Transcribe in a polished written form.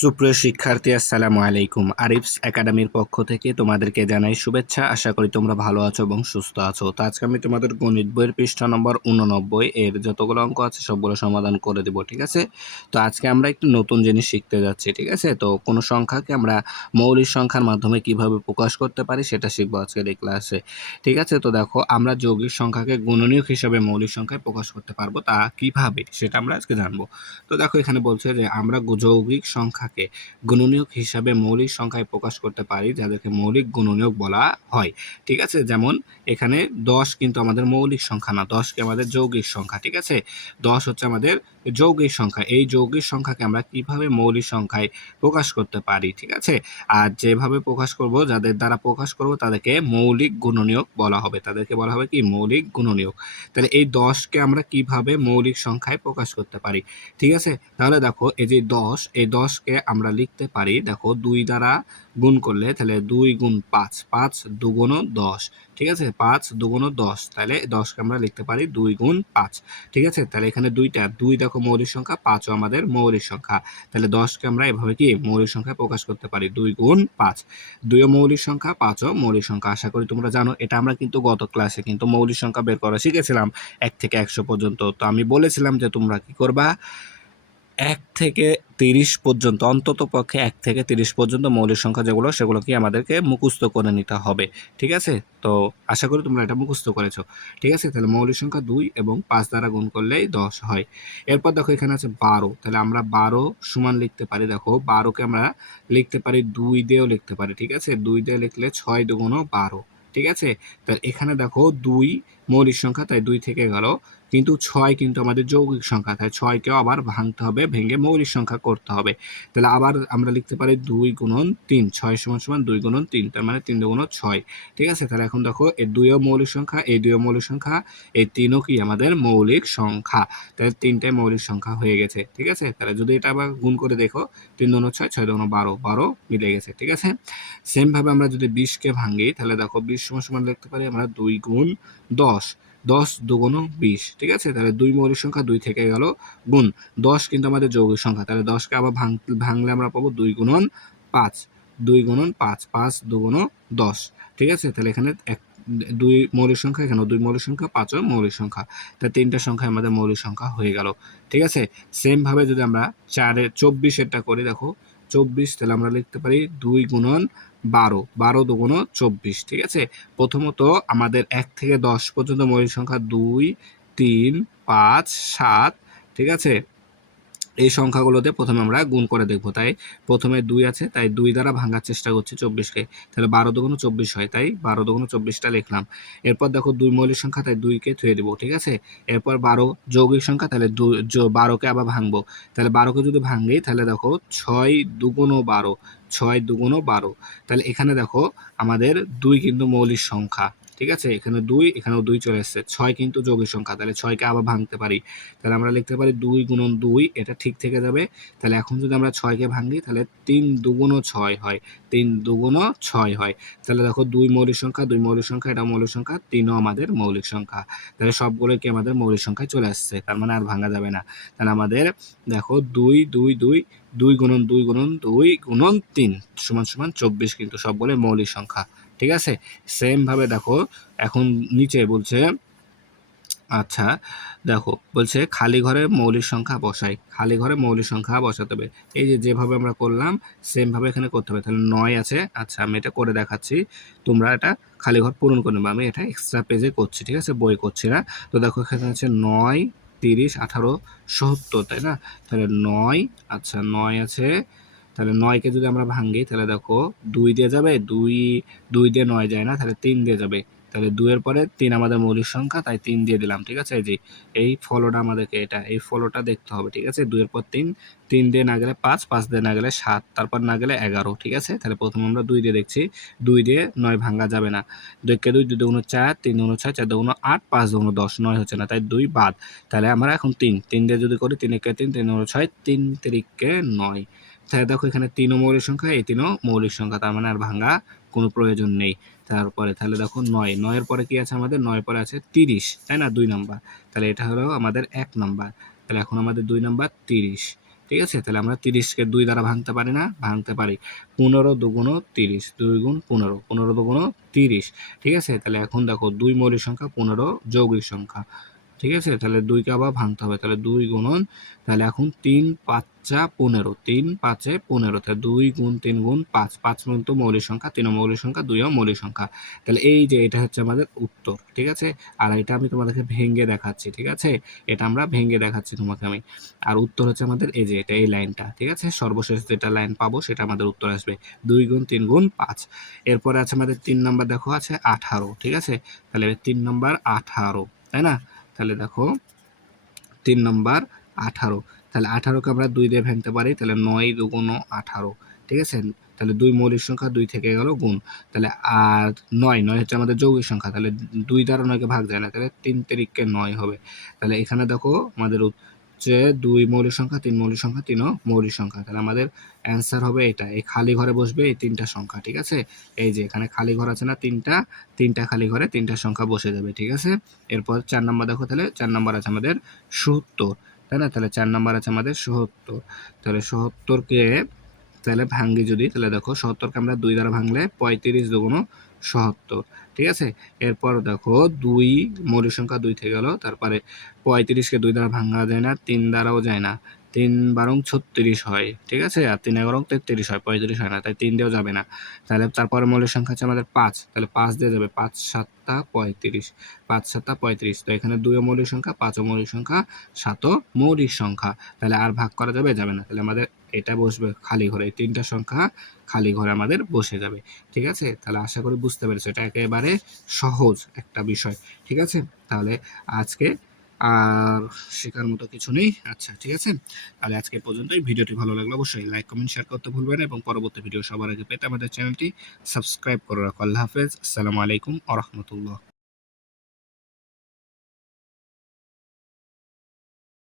সুপ্রিয় শিক্ষার্থী, আসসালামু আলাইকুম। আরিফস একাডেমির পক্ষ থেকে তোমাদেরকে জানাই শুভেচ্ছা। আশা করি তোমরা ভালো আছো এবং সুস্থ আছো। তো আজকে আমি তোমাদের গণিত বইয়ের পৃষ্ঠা নম্বর 89 এর যতগুলো অঙ্ক আছে সবগুলো সমাধান করে দেব, ঠিক আছে? তো আজকে আমরা একটু নতুন জিনিস শিখতে যাচ্ছি, ঠিক আছে? তো কোনো সংখ্যাকে আমরা মৌলিক সংখ্যার মাধ্যমে কিভাবে প্রকাশ করতে পারি সেটা শিখবো আজকের এই ক্লাসে, ঠিক আছে? তো দেখো, আমরা যৌগিক সংখ্যাকে গুণনীয়ক হিসাবে মৌলিক সংখ্যায় প্রকাশ করতে পারবো, তা কিভাবে সেটা আমরা আজকে জানবো। তো দেখো, এখানে বলছে যে আমরা যৌগিক সংখ্যাকে গুণনীয়ক হিসাবে মৌলিক সংখ্যায় প্রকাশ করতে পারি, যাদেরকে মৌলিক গুণনীয়ক বলা হয়, ঠিক আছে? যেমন এখানে 10 কিন্তু আমাদের মৌলিক সংখ্যা না, 10 কি আমাদের যৌগিক সংখ্যা, ঠিক আছে? 10 হচ্ছে আমাদের যৌগিক সংখ্যা। এই যৌগিক সংখ্যাকে আমরা কিভাবে মৌলিক সংখ্যায় প্রকাশ করতে পারি, ঠিক আছে? আর যেভাবে প্রকাশ করব, যাদের দ্বারা প্রকাশ করব তাদেরকে মৌলিক গুণনীয়ক বলা হবে, তাদেরকে বলা হবে কি মৌলিক গুণনীয়ক। তাহলে এই 10কে আমরা কিভাবে মৌলিক সংখ্যায় প্রকাশ করতে পারি, ঠিক আছে? তাহলে দেখো, এই যে 10, এই 10কে আমরা লিখতে পারি, দেখো 2 দ্বারা গুণ করলে তাহলে 2 গুণ 5, 5 দুগুণ 10, ঠিক আছে? 5 দুগুণ 10, তাহলে 10কে আমরা লিখতে পারি 2 গুণ 5, ঠিক আছে? তাহলে এখানে 2 দেখো মৌলিক সংখ্যা, 5ও আমাদের মৌলিক সংখ্যা। তাহলে 10কে আমরা এভাবে কি মৌলিক সংখ্যায় প্রকাশ করতে পারি, 2 গুণ 5। 2ও মৌলিক সংখ্যা, 5ও মৌলিক সংখ্যা। আশা করি তোমরা জানো। এটা আমরা কিন্তু গত ক্লাসে কিন্তু মৌলিক সংখ্যা বের করা শিখেছিলাম 1 থেকে 100 পর্যন্ত। তো আমি বলেছিলাম যে তোমরা কি করবা, 1 থেকে 30 পর্যন্ত, অন্তত পক্ষে 1 থেকে 30 পর্যন্ত মৌলিক সংখ্যা যেগুলো, সেগুলো কি আমাদেরকে মুখস্থ করে নিতে হবে, ঠিক আছে? তো আশা করি তোমরা এটা মুখস্থ করেছো, ঠিক আছে? তাহলে মৌলিক সংখ্যা 2 এবং 5 দ্বারা গুণ করলেই 10 হয়। এরপর দেখো, এখানে আছে 12, তাহলে আমরা 12 সমান লিখতে পারি, দেখো 12কে আমরা লিখতে পারি 2 দিয়েও লিখতে পারি, ঠিক আছে? 2 দিয়ে লিখলে 6 দুগুণ 12, ঠিক আছে? তাহলে এখানে দেখো 2 মৌলিক সংখ্যা, তাই 2 থেকে গেল, কিন্তু 6 কিন্তু আমাদের যৌগিক সংখ্যা, তাই 6কেও আবার ভাঙতে হবে, ভেঙে মৌলিক সংখ্যা করতে হবে। তাহলে আবার আমরা লিখতে পারি 2 গুণন 3, 6 সমান সমান 2 গুণন 3, তার মানে 3 দুগুণ 6, ঠিক আছে? তাহলে এখন দেখো, এই 2ও মৌলিক সংখ্যা, এই 2ও মৌলিক সংখ্যা, এই 3ও কি আমাদের মৌলিক সংখ্যা। তাহলে 3টাই মৌলিক সংখ্যা হয়ে গেছে, ঠিক আছে? তাহলে যদি এটা আবার গুণ করে দেখো, 3 দুগুণ 6, 6 দুগুণ 12, 12 মিলে গেছে, ঠিক আছে? সেম ভাবে আমরা যদি 20কে ভাঙি, তাহলে দেখো 20 সমান সমান লিখতে পারি আমরা 2 গুণ 10, 10 দুগুণ 20, ঠিক আছে? তাহলে 2 মৌলিক সংখ্যা, 2 থেকে গেল গুণ 10 কিন্তু আমাদের যৌগিক সংখ্যা, তাহলে 10কে আবার ভাঙলে আমরা পাবো 2 গুণন 5, 2 গুণন 5, 5 দুগুণ 10, ঠিক আছে? তাহলে এখানে 2 মৌলিক সংখ্যা, এখানে 2 মৌলিক সংখ্যা, 5ও মৌলিক সংখ্যা, তাহলে 3টা সংখ্যা আমাদের মৌলিক সংখ্যা হয়ে গেল, ঠিক আছে? সেম ভাবে যদি আমরা 24 এরটা করি, দেখো 24, তাহলে আমরা লিখতে পারি 2 গুণন 12, 12 দুগুণ 24, ঠিক আছে? প্রথমত আমাদের 1 থেকে 10 পর্যন্ত মৌলিক সংখ্যা 2, 3, 5, 7, ঠিক আছে? এই সংখ্যাগুলোতে প্রথমে আমরা গুণ করে দেখব। তাই প্রথমে 2 আছে, তাই 2 দ্বারা ভাঙার চেষ্টা করছি 24কে, তাহলে 12 দুগুণ 24 হয়, তাই 12 দুগুণ 24টা লিখলাম। এরপর দেখো 2 মৌলিক সংখ্যা, তাই 2কে থুয়ে দেবো, ঠিক আছে? এরপর 12 যৌগিক সংখ্যা, তাহলে 12কে আবার ভাঙবো, তাহলে 12কে যদি ভাঙি, তাহলে দেখো 6 দুগুণ 12, 6 দুগুণ 12, তাহলে এখানে দেখো আমাদের 2 কিন্তু মৌলিক সংখ্যা, ঠিক আছে? এখানে 2, এখানেও 2 চলে এসেছে, 6 কিন্তু যৌগিক সংখ্যা, তাহলে 6কে আবার ভাঙতে পারি, তাহলে আমরা লিখতে পারি 2 গুণন 2, এটা ঠিক থেকে যাবে। তাহলে এখন যদি আমরা 6কে ভাঙি, তাহলে 3 দুগুণ 6 হয়, 3 দুগুণ 6 হয়। তাহলে দেখো 2 মৌলিক সংখ্যা, 2 মৌলিক সংখ্যা, এটা মৌলিক সংখ্যা, 3ও আমাদের মৌলিক সংখ্যা। তাহলে সবগুলো কি আমাদের মৌলিক সংখ্যায় চলে আসছে, তার মানে আর ভাঙা যাবে না। তাহলে আমাদের দেখো 2, 2, 2, 2 গুণন 2 গুণন 2 গুণন 3 সমান সমান 24, কিন্তু সবগুলো মৌলিক সংখ্যা, ঠিক আছে? সেম ভাবে দেখো, এখন নিচে বলছে, আচ্ছা দেখো, বলছে খালি ঘরে মৌলিক সংখ্যা বসাই, খালি ঘরে মৌলিক সংখ্যা বসাতে হবে। এই যে যেভাবে আমরা করলাম সেম ভাবে এখানে করতে হবে। তাহলে 9 আছে, আচ্ছা আমি এটা করে দেখাচ্ছি, তোমরা এটা খালি ঘর পূরণ করে নেবে, আমি এটা এক্সট্রা পেজে করছি, ঠিক আছে? বই করছি না। তো দেখো এখানে আছে 9, 30, 18, 70, তাই না? তাহলে 9, আচ্ছা 9 আছে, তাহলে 9কে যদি আমরা ভাঙি, তাহলে দেখো 2 দিয়ে যাবে, 2 দিয়ে 9 যায় না, তাহলে 3 দিয়ে যাবে, তাহলে 2 এর পরে 3 আমাদের মৌলিক সংখ্যা, তাই 3 দিয়ে দিলাম, ঠিক আছে? এই ফলোটা আমাদেরকে, এই ফলোটা দেখতে হবে, ঠিক আছে? 2 এর পর 3, 3 দিয়ে না গেলে 5, 5 দিয়ে না গেলে 7, তারপর না গেলে 11, ঠিক আছে? তাহলে প্রথমে আমরা 2 দিয়ে দেখছি, 2 দিয়ে 9 ভাঙা যাবে না, 2 কে 2, 2 দুগুণ 4, 3 দুগুণ 6, 4 দুগুণ 8, 5 দুগুণ 10, 9 হচ্ছে না, তাই 2 বাদ। তাহলে আমরা এখন 3 দিয়ে যদি করি, 3 একে 3, 3 দুগুণ 6, 3 তিরিকে 9, তাহলে দেখো এখানে 3ও মৌলিক সংখ্যা, এই 3ও মৌলিক সংখ্যা, তার মানে আর ভাঙা কোনো প্রয়োজন নেই। তারপরে তাহলে দেখো 9, 9 এর পরে কি আছে আমাদের, 9 পরে আছে 30, তাই না? 2 নাম্বার, তাহলে এটা হলো আমাদের 1 নাম্বার, তাহলে এখন আমাদের 2 নাম্বার 30, ঠিক আছে, তাহলে আমরা 30কে 2 দ্বারা ভাঙতে পারি না? ভাঙতে পারি। 15 দুগুণ 30, 2 গুণ 15, 15 দুগুণ 30। ঠিক আছে, তাহলে এখন দেখো 2 মৌলিক সংখ্যা, 15 যৌগিক সংখ্যা। ঠিক আছে, তাহলে 2কে আবার ভাঙতে হবে, তাহলে 2 গুণন, তাহলে এখন 3 5 15, 3 5 15, তাহলে 2 গুণ 3 গুণ 5, 5 কিন্তু মৌলিক সংখ্যা, 3ও মৌলিক সংখ্যা, 2ও মৌলিক সংখ্যা। তাহলে এই যে এটা হচ্ছে আমাদের উত্তর। ঠিক আছে, আর এটা আমি তোমাদেরকে ভেঙে দেখাচ্ছি। ঠিক আছে, এটা আমরা ভেঙে দেখাচ্ছি তোমাকে আমি। আর উত্তর হচ্ছে আমাদের এই যে এটা, এই লাইনটা। ঠিক আছে, সর্বশেষ যেটা লাইন পাবো সেটা আমাদের উত্তর আসবে 2 গুণ 3 গুণ 5। এরপরে আছে আমাদের 3 নাম্বার, দেখো আছে 18। ঠিক আছে, তাহলে 3 নাম্বার 18, তাই না? তাহলে দেখো 3 নম্বর 18, তাহলে 18কে আমরা 2 দিয়ে ভাঙতে পারি, তাহলে 9 দুগুণ 18। ঠিক আছে, তাহলে 2 মৌলিক সংখ্যা, 2 থেকে গেল গুণ, তাহলে আর 9 হচ্ছে আমাদের যৌগিক সংখ্যা, তাহলে 2 দ্বারা 9কে ভাগ যায় না, তাহলে 3 তিরিকে 9 হবে। তাহলে এখানে দেখো আমাদের হচ্ছে 2 মৌলিক সংখ্যা, 3 মৌলিক সংখ্যা, 3ও মৌলিক সংখ্যা। তাহলে আমাদের অ্যান্সার হবে এটা, এই খালি ঘরে বসবে এই 3টা সংখ্যা। ঠিক আছে, এই যে এখানে খালি ঘর আছে না 3টা খালি ঘরে 3টা সংখ্যা বসে যাবে। ঠিক আছে, এরপর 4 নাম্বার দেখো, তাহলে 4 নাম্বার আছে আমাদের 70, তাই না? তাহলে 4 নাম্বার আছে আমাদের 70, তাহলে 70কে তাহলে ভাঙি যদি, তাহলে দেখো 70কে আমরা 2 দ্বারা ভাঙলে 35 দুগুণ 70। ঠিক আছে, এরপর দেখো 2 মৌলিক সংখ্যা, 2 থেকে গেল, তারপরে 35কে 2 দ্বারা ভাঙা যায় না, 3 দ্বারাও যায় না, 3 বারং 36 হয়। ঠিক আছে, আর 3 এগারো 33 হয়, 35 হয় না, তাই 3 দিয়েও যাবে না। তাহলে তারপরে মৌলিক সংখ্যা আছে আমাদের 5, তাহলে 5 দিয়ে যাবে, 5 7 35, 5 7 35। তো এখানে 2 মৌলিক সংখ্যা, 5ও মৌলিক সংখ্যা, 7ও মৌলিক সংখ্যা। তাহলে আর ভাগ করা যাবে? যাবে না। তাহলে আমাদের এটা বসবে খালি ঘরে, এই 3টা সংখ্যা খালি ঘরে আমাদের বসে যাবে। ঠিক আছে, তাহলে আশা করি বুঝতে পেরেছো, এটা একেবারে সহজ একটা বিষয়। ঠিক আছে, তাহলে আজকে আর শেখার মতো কিছু নেই। আচ্ছা ঠিক আছে, তাহলে আজকে এ পর্যন্তই। ভিডিওটি ভালো লাগলে অবশ্যই লাইক কমেন্ট শেয়ার করতে ভুলবেন না, এবং পরবর্তী ভিডিও সবার আগে পেতে আমাদের চ্যানেলটি সাবস্ক্রাইব করে রাখো। আল্লাহ হাফেজ, আসসালামু আলাইকুম ওয়া রাহমাতুল্লাহ।